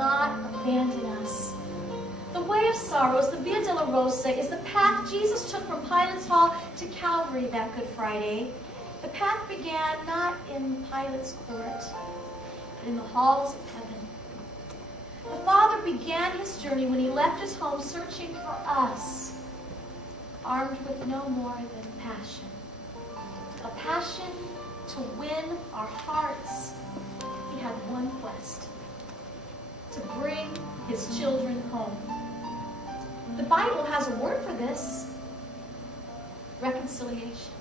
not abandon us. The way of sorrows, the Via Dolorosa, is the path Jesus took from Pilate's Hall to Calvary that Good Friday. The path began not in Pilate's court, but in the halls of heaven. The Father began his journey when he left his home searching for us, armed with no more than passion. A passion to win our hearts. He had one quest: to bring his children home. The Bible has a word for this: reconciliation.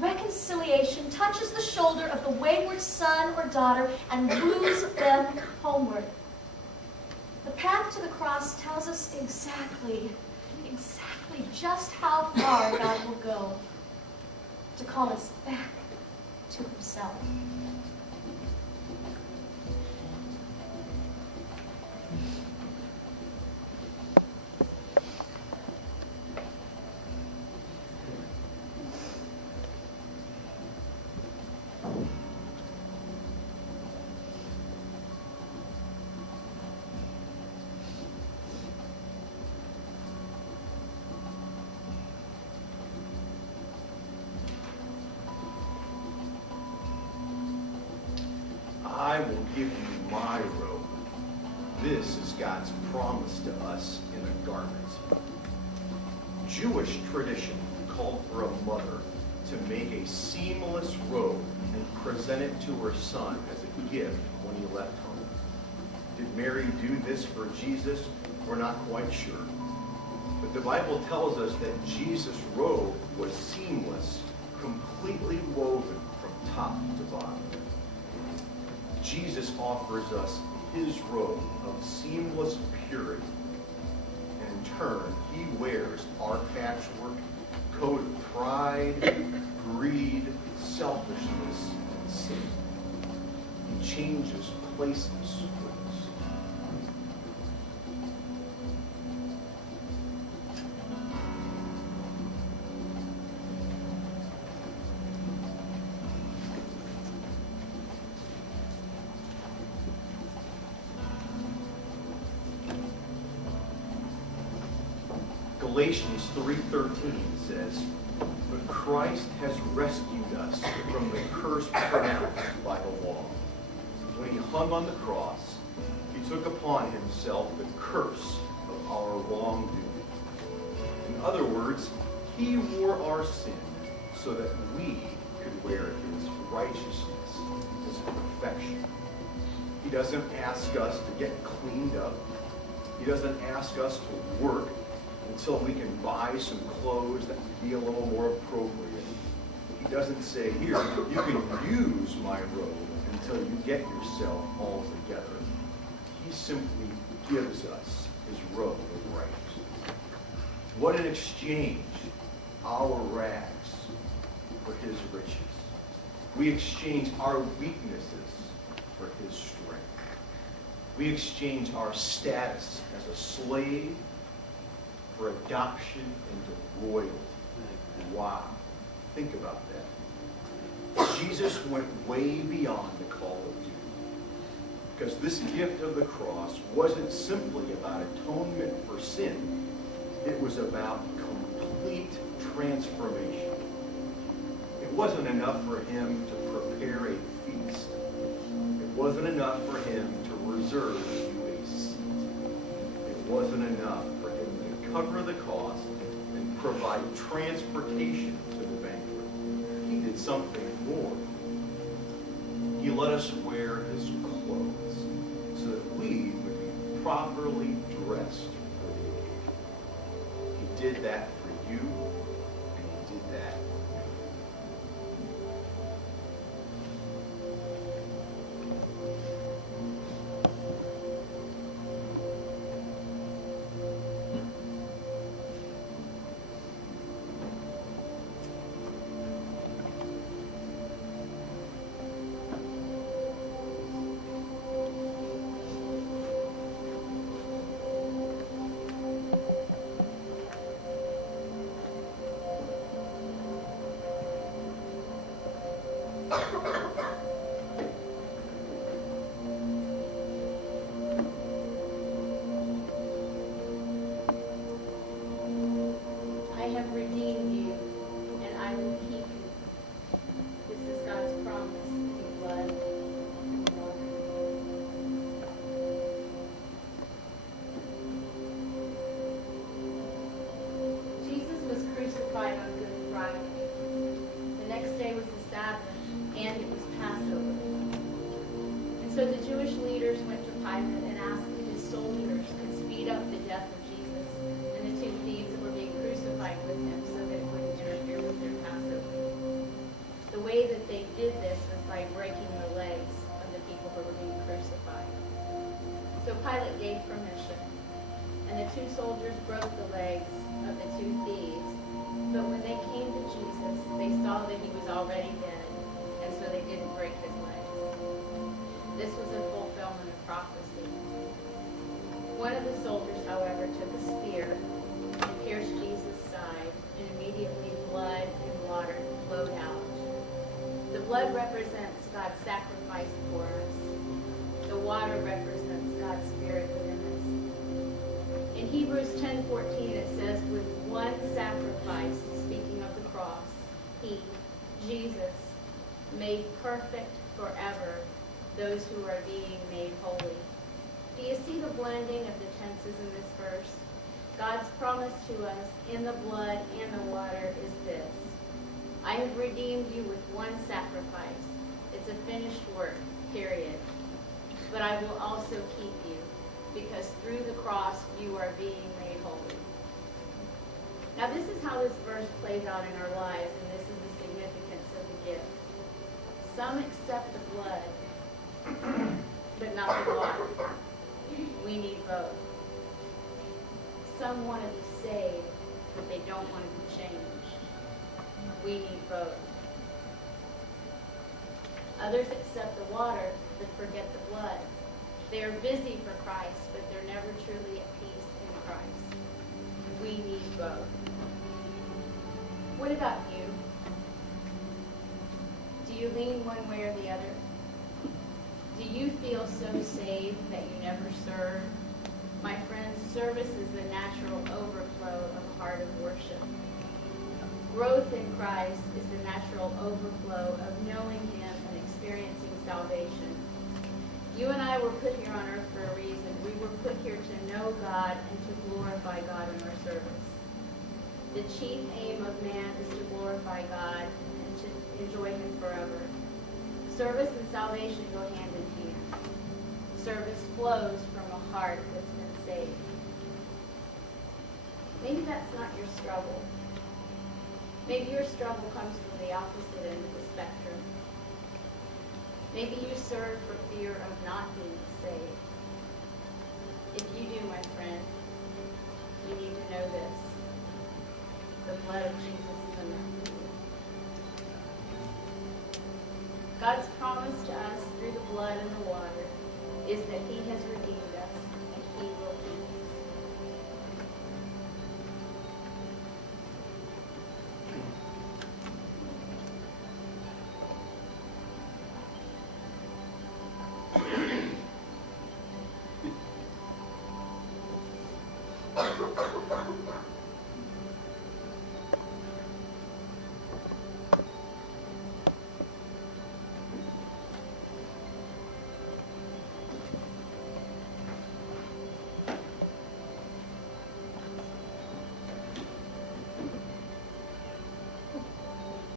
Reconciliation touches the shoulder of the wayward son or daughter and woos them homeward. The path to the cross tells us exactly just how far God will go to call us back to himself. I will give you my robe. This is God's promise to us in a garment. Jewish tradition called for a mother to make a seamless robe and present it to her son as a gift when he left home. Did Mary do this for Jesus? We're not quite sure. But the Bible tells us that Jesus' robe was seamless, completely woven from top to bottom. Jesus offers us his robe of seamless purity. And in turn, he wears our patchwork coat of pride, greed, selfishness, and sin. He changes places with us. Galatians 3:13 says, "But Christ has rescued us from the curse pronounced by the law. When he hung on the cross, he took upon himself the curse of our wrongdoing." In other words, he wore our sin so that we could wear his righteousness, his perfection. He doesn't ask us to get cleaned up. He doesn't ask us to work until we can buy some clothes that would be a little more appropriate. He doesn't say, "Here, you can use my robe until you get yourself all together." He simply gives us his robe of righteousness. What an exchange, our rags for his riches. We exchange our weaknesses for his strength. We exchange our status as a slave for adoption into royalty. Wow. Think about that. Jesus went way beyond the call of duty. Because this gift of the cross wasn't simply about atonement for sin. It was about complete transformation. It wasn't enough for him to prepare a feast. It wasn't enough for him to reserve you a seat. It wasn't enough for him to cover the cost and provide transportation to the banquet. He did something more. He let us wear his clothes so that we would be properly dressed for the occasion. He did that for you, and he did that for me. Jewish leaders went to Pilate and asked if his soldiers could speed up the death of Jesus and the two thieves that were being crucified with him so that it wouldn't interfere with their Passover. The way that they did this was by breaking the legs of the people who were being crucified. So Pilate gave permission, and the two soldiers broke the legs of the two thieves. But when they came to Jesus, they saw that he was already dead, and so they didn't break his legs. This was a fulfillment of prophecy. One of the soldiers, however, took a spear and pierced Jesus' side, and immediately blood and water flowed out. The blood represents God's sacrifice for us. The water represents God's Spirit within us. In Hebrews 10:14 it says, with one sacrifice, speaking of the cross, he, Jesus, made perfect forever those who are being made holy. Do you see the blending of the tenses in this verse? God's promise to us in the blood and the water is this: I have redeemed you with one sacrifice. It's a finished work, period. But I will also keep you, because through the cross you are being made holy. Now this is how this verse plays out in our lives, and this is the significance of the gift. Some accept the blood, but not the water. We need both. Some want to be saved, but they don't want to be changed. We need both. Others accept the water, but forget the blood. They are busy for Christ, but they're never truly at peace in Christ. We need both. What about you? Do you lean one way or the other? Do you feel so saved that you never serve? My friends, service is the natural overflow of a heart of worship. Growth in Christ is the natural overflow of knowing him and experiencing salvation. You and I were put here on earth for a reason. We were put here to know God and to glorify God in our service. The chief aim of man is to glorify God and to enjoy him forever. Service and salvation go hand in hand. Service flows from a heart that's been saved. Maybe that's not your struggle. Maybe your struggle comes from the opposite end of the spectrum. Maybe you serve for fear of